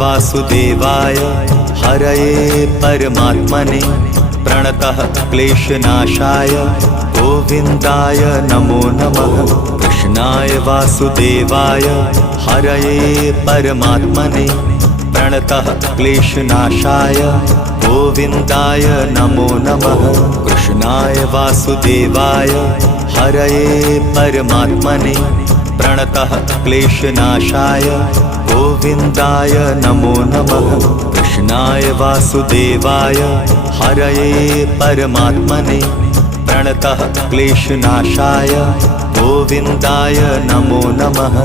वासुदेवाय हरये परमात्मने प्रणतः क्लेशनाशाय गोविन्दाय नमो नमः। कृष्णाय वासुदेवाय हरये परमात्मने प्रणतः क्लेशनाशाय गोविन्दाय नमो नमः। कृष्णाय वासुदेवाय हरये परमात्मने प्रणतः क्लेशनाशाय गोविन्दाय नमो नमः। कृष्णाय वासुदेवाय हरये परमात्मने प्रणतः क्लेशनाशाय गोविन्दाय नमो नमः।